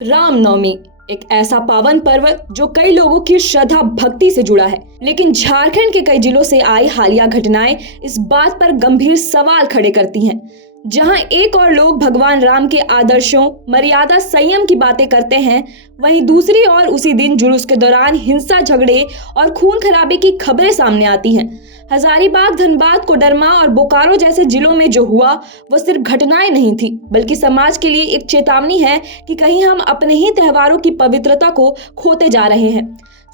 रामनवमी एक ऐसा पावन पर्व जो कई लोगों की श्रद्धा भक्ति से जुड़ा है। लेकिन झारखंड के कई जिलों से आई हालिया घटनाएं इस बात पर गंभीर सवाल खड़े करती हैं। जहां एक और लोग भगवान राम के आदर्शों, मर्यादा, संयम की बातें करते हैं, वहीं दूसरी ओर उसी दिन जुलूस के दौरान हिंसा, झगड़े और खून खराबे की खबरें सामने आती हैं। हजारीबाग, धनबाद, कोडरमा और बोकारो जैसे जिलों में जो हुआ वो सिर्फ घटनाएं नहीं थी, बल्कि समाज के लिए एक चेतावनी है कि कहीं हम अपने ही त्योहारों की पवित्रता को खोते जा रहे हैं।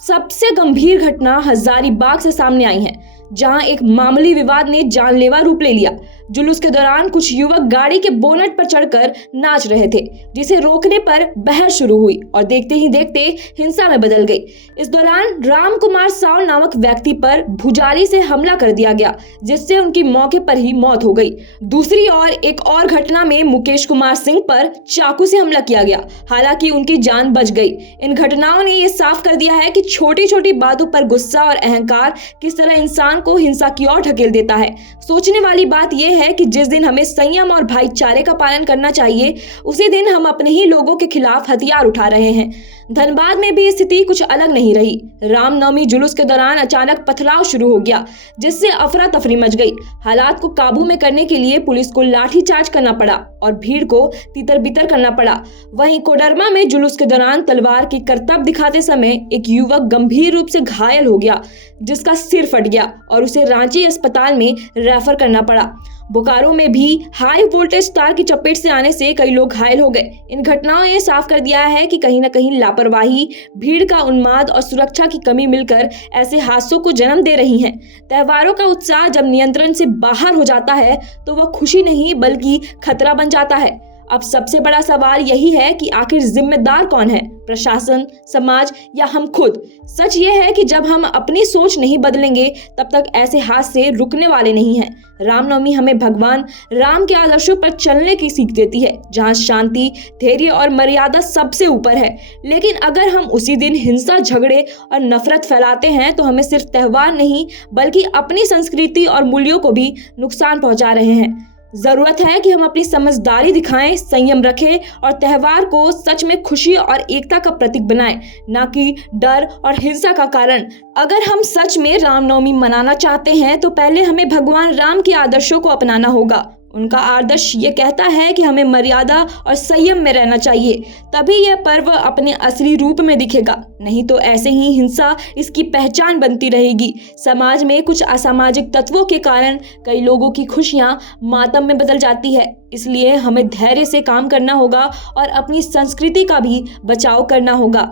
सबसे गंभीर घटना हजारीबाग से सामने आई है, जहां एक मामूली विवाद ने जानलेवा रूप ले लिया। जुलूस के दौरान कुछ युवक गाड़ी के बोनट पर चढ़कर नाच रहे थे, जिसे रोकने पर बहस शुरू हुई और देखते ही देखते हिंसा में बदल गई। इस दौरान राम कुमार साव नामक व्यक्ति पर भुजाली से हमला कर दिया गया, जिससे उनकी मौके पर ही मौत हो गई। दूसरी ओर एक और घटना में मुकेश कुमार सिंह पर चाकू से हमला किया गया, हालांकि उनकी जान बच गई। इन घटनाओं ने ये साफ कर दिया है कि छोटी छोटी बातों पर गुस्सा और अहंकार किस तरह इंसान को हिंसा की ओर ढकेल देता है। सोचने वाली बात यह है कि जिस दिन हमें संयम और भाईचारे का पालन करना चाहिए, उसी दिन हम अपने ही लोगों के खिलाफ हथियार उठा रहे हैं। धनबाद में भी स्थिति कुछ अलग नहीं रही। रामनवमी जुलूस के दौरान अचानक पथराव शुरू हो गया, जिससे अफरा तफरी मच गई। हालात को काबू में करने के लिए पुलिस को लाठीचार्ज करना पड़ा और भीड़ को तितर बितर करना पड़ा। वहीं कोडरमा में जुलूस के दौरान तलवार की करतब दिखाते समय एक युवक गंभीर रूप से घायल हो गया, जिसका सिर फट गया और उसे रांची अस्पताल में रेफर करना पड़ा। बोकारो में भी हाई वोल्टेज तार की चपेट से आने से कई लोग घायल हो गए। इन घटनाओं ने साफ कर दिया है कि कहीं न कहीं लापरवाही, भीड़ का उन्माद और सुरक्षा की कमी मिलकर ऐसे हादसों को जन्म दे रही हैं। त्योहारों का उत्साह जब नियंत्रण से बाहर हो जाता है तो वह खुशी नहीं बल्कि खतरा बन जाता है। अब सबसे बड़ा सवाल यही है कि आखिर जिम्मेदार कौन है, प्रशासन, समाज या हम खुद? सच ये है कि जब हम अपनी सोच नहीं बदलेंगे तब तक ऐसे हादसे रुकने वाले नहीं हैं। रामनवमी हमें भगवान राम के आदर्शों पर चलने की सीख देती है, जहां शांति, धैर्य और मर्यादा सबसे ऊपर है। लेकिन अगर हम उसी दिन हिंसा, झगड़े और नफरत फैलाते हैं तो हमें सिर्फ त्योहार नहीं बल्कि अपनी संस्कृति और मूल्यों को भी नुकसान पहुंचा रहे हैं। जरूरत है कि हम अपनी समझदारी दिखाएं, संयम रखें और त्योहार को सच में खुशी और एकता का प्रतीक बनाएं, ना कि डर और हिंसा का कारण। अगर हम सच में रामनवमी मनाना चाहते हैं तो पहले हमें भगवान राम के आदर्शों को अपनाना होगा। उनका आदर्श ये कहता है कि हमें मर्यादा और संयम में रहना चाहिए, तभी यह पर्व अपने असली रूप में दिखेगा। नहीं तो ऐसे ही हिंसा इसकी पहचान बनती रहेगी। समाज में कुछ असामाजिक तत्वों के कारण कई लोगों की खुशियां मातम में बदल जाती है। इसलिए हमें धैर्य से काम करना होगा और अपनी संस्कृति का भी बचाव करना होगा।